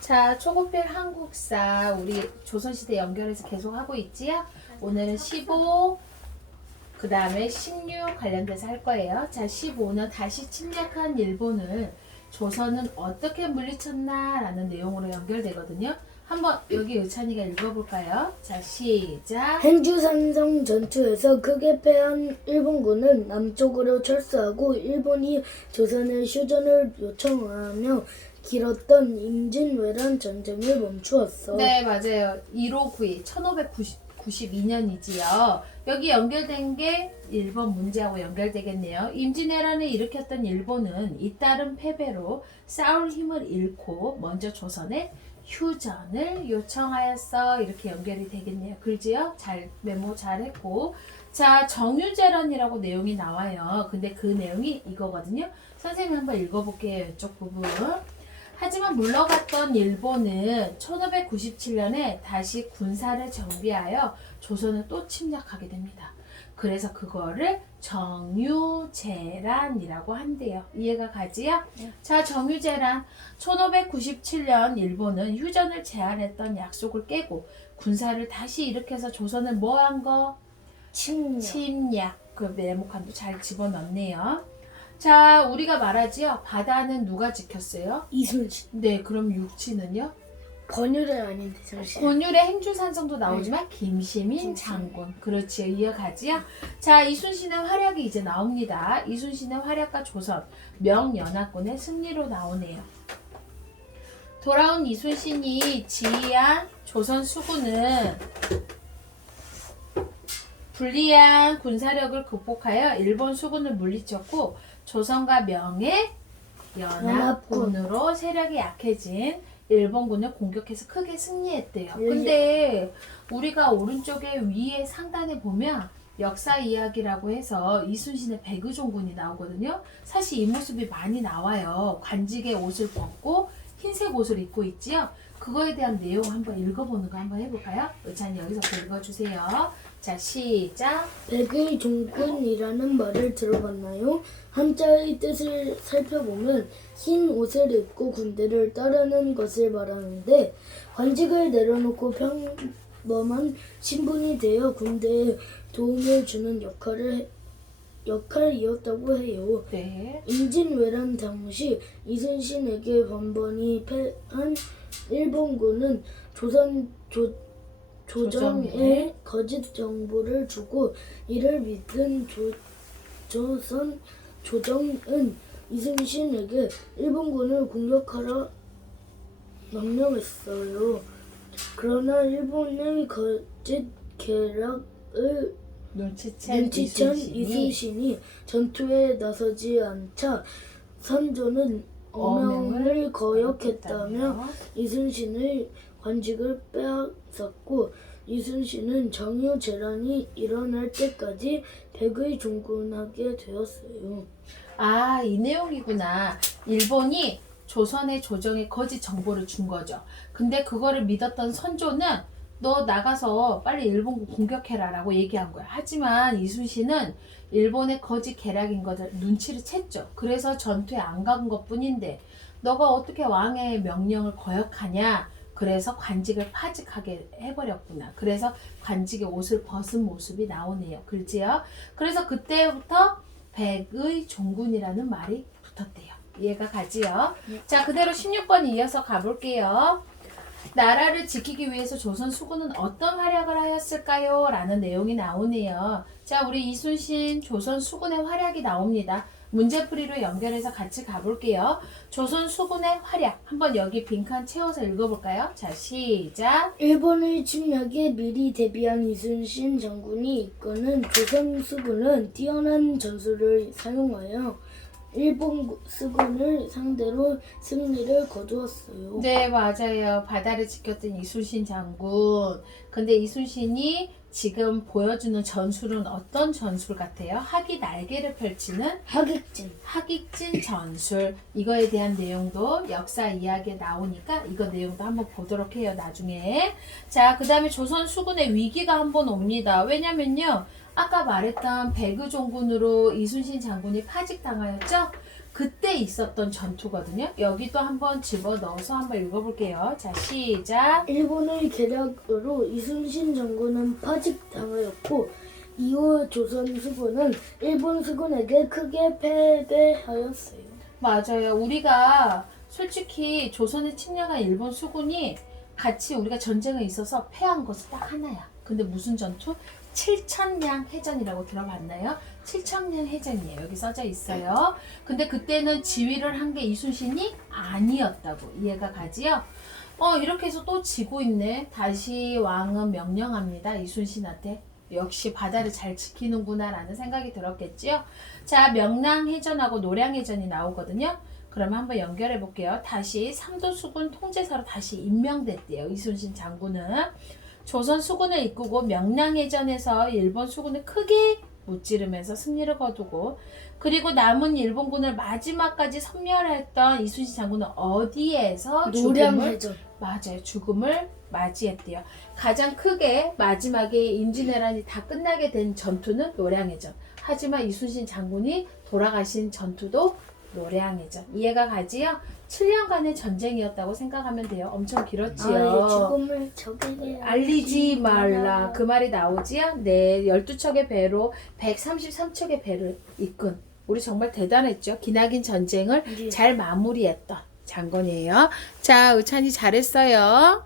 자, 초고필 한국사 우리 조선시대 연결해서 계속 하고 있지요? 오늘은 15, 그 다음에 16 관련돼서 할 거예요. 자, 15는 다시 침략한 일본을 조선은 어떻게 물리쳤나 라는 내용으로 연결되거든요. 한번 여기 의찬이가 읽어볼까요? 자, 시작. 행주산성 전투에서 크게 패한 일본군은 남쪽으로 철수하고 일본이 조선의 휴전을 요청하며 길었던 임진왜란 전쟁을 멈추었어. 네, 맞아요. 1592, 1592년이지요. 여기 연결된 게 일본 문제하고 연결되겠네요. 임진왜란을 일으켰던 일본은 잇따른 패배로 싸울 힘을 잃고 먼저 조선에 휴전을 요청하였어. 이렇게 연결이 되겠네요. 글지요? 잘 메모 잘 했고. 자, 정유재란이라고 내용이 나와요. 근데 그 내용이 이거거든요. 선생님 한번 읽어볼게요. 이쪽 부분. 하지만 물러갔던 일본은 1597년에 다시 군사를 정비하여 조선을 또 침략하게 됩니다. 그래서 그거를 정유재란이라고 한대요. 이해가 가지요? 네. 자, 정유재란. 1597년 일본은 휴전을 제안했던 약속을 깨고 군사를 다시 일으켜서 조선을 뭐 한 거? 침략. 그 메모칸도 잘 집어넣네요. 자, 우리가 말하지요. 바다는 누가 지켰어요? 이순신. 네, 그럼 육지는요? 권율은 아닌데 잠시. 권율의 행주산성도 나오지만 김시민 장군. 그렇지요. 이해가지요? 자, 이순신의 활약이 이제 나옵니다. 이순신의 활약과 조선, 명연합군의 승리로 나오네요. 돌아온 이순신이 지휘한 조선 수군은 불리한 군사력을 극복하여 일본 수군을 물리쳤고 조선과 명의 연합군으로 세력이 약해진 일본군을 공격해서 크게 승리했대요. 근데 우리가 오른쪽에 위에 상단에 보면 역사 이야기라고 해서 이순신의 백의종군이 나오거든요. 사실 이 모습이 많이 나와요. 관직의 옷을 벗고 흰색 옷을 입고 있지요. 그거에 대한 내용 한번 읽어보는 거 한번 해볼까요? 의찬이 여기서부터 읽어주세요. 자, 시작. 백의종군이라는 말을 들어봤나요? 한자의 뜻을 살펴보면 흰 옷을 입고 군대를 따르는 것을 말하는데 관직을 내려놓고 평범한 신분이 되어 군대에 도움을 주는 역할이었다고 해요. 네. 임진왜란 당시 이순신에게 번번이 패한 일본군은 조정에 거짓 정보를 주고 이를 믿은 조선 조정은 이순신에게 일본군을 공격하라 명령했어요. 그러나 일본의 거짓 계략을 눈치챈 이순신이 전투에 나서지 않자 선조는 어명을 거역했다며 이순신의 관직을 빼앗았고 이순신은 정유재란이 일어날 때까지 백의종군하게 되었어요. 아, 이 내용이구나. 일본이 조선의 조정에 거짓 정보를 준 거죠. 근데 그거를 믿었던 선조는 너 나가서 빨리 일본군 공격해라 라고 얘기한 거야. 하지만 이순신은 일본의 거짓 계략인 것을 눈치를 챘죠. 그래서 전투에 안 간 것 뿐인데 너가 어떻게 왕의 명령을 거역하냐. 그래서 관직을 파직하게 해버렸구나. 그래서 관직의 옷을 벗은 모습이 나오네요. 글지요. 그래서 그때부터 백의종군이라는 말이 붙었대요. 이해가 가지요? 자, 그대로 16번 이어서 가볼게요. 나라를 지키기 위해서 조선 수군은 어떤 활약을 하였을까요? 라는 내용이 나오네요. 자, 우리 이순신 조선 수군의 활약이 나옵니다. 문제풀이로 연결해서 같이 가볼게요. 조선 수군의 활약. 한번 여기 빈칸 채워서 읽어볼까요? 자, 시작. 일본의 침략에 미리 대비한 이순신 장군이 이끄는 조선 수군은 뛰어난 전술을 사용하여 일본 수군을 상대로 승리를 거두었어요. 네, 맞아요. 바다를 지켰던 이순신 장군. 근데 이순신이 지금 보여주는 전술은 어떤 전술 같아요? 학이 날개를 펼치는 하객진 전술. 이거에 대한 내용도 역사 이야기에 나오니까 이거 내용도 한번 보도록 해요. 나중에. 자, 그 다음에 조선 수군의 위기가 한번 옵니다. 왜냐면요. 아까 말했던 백의종군으로 이순신 장군이 파직당하였죠? 그때 있었던 전투거든요. 여기도 한번 집어넣어서 한번 읽어볼게요. 자, 시작. 일본의 계략으로 이순신 장군은 파직당하였고 이후 조선 수군은 일본 수군에게 크게 패배하였어요. 맞아요. 우리가 솔직히 조선에 침략한 일본 수군이 같이 우리가 전쟁에 있어서 패한 것이 딱 하나야. 근데 무슨 전투? 칠천량 해전이라고 들어봤나요? 칠천량 해전이에요. 여기 써져 있어요. 근데 그때는 지휘를 한 게 이순신이 아니었다고. 이해가 가지요? 이렇게 해서 또 지고 있네. 다시 왕은 명령합니다. 이순신한테. 역시 바다를 잘 지키는구나 라는 생각이 들었겠지요. 자, 명량해전하고 노량해전이 나오거든요. 그러면 한번 연결해 볼게요. 다시 삼도수군 통제사로 다시 임명됐대요. 이순신 장군은. 조선 수군을 이끄고 명량해전에서 일본 수군을 크게 무찌르면서 승리를 거두고, 그리고 남은 일본군을 마지막까지 섬멸했던 이순신 장군은 어디에서 노량해전. 맞아요. 죽음을 맞이했대요. 가장 크게 마지막에 임진왜란이 다 끝나게 된 전투는 노량해전. 하지만 이순신 장군이 돌아가신 전투도 노량해전. 이해가 가지요? 7년간의 전쟁이었다고 생각하면 돼요. 엄청 길었지요. 죽음을 적에게 알리지 말라. 그 말이 나오지요? 네, 12척의 배로 133척의 배를 이끈 우리 정말 대단했죠. 기나긴 전쟁을 네. 잘 마무리했던 장군이에요. 자, 의찬이 잘했어요.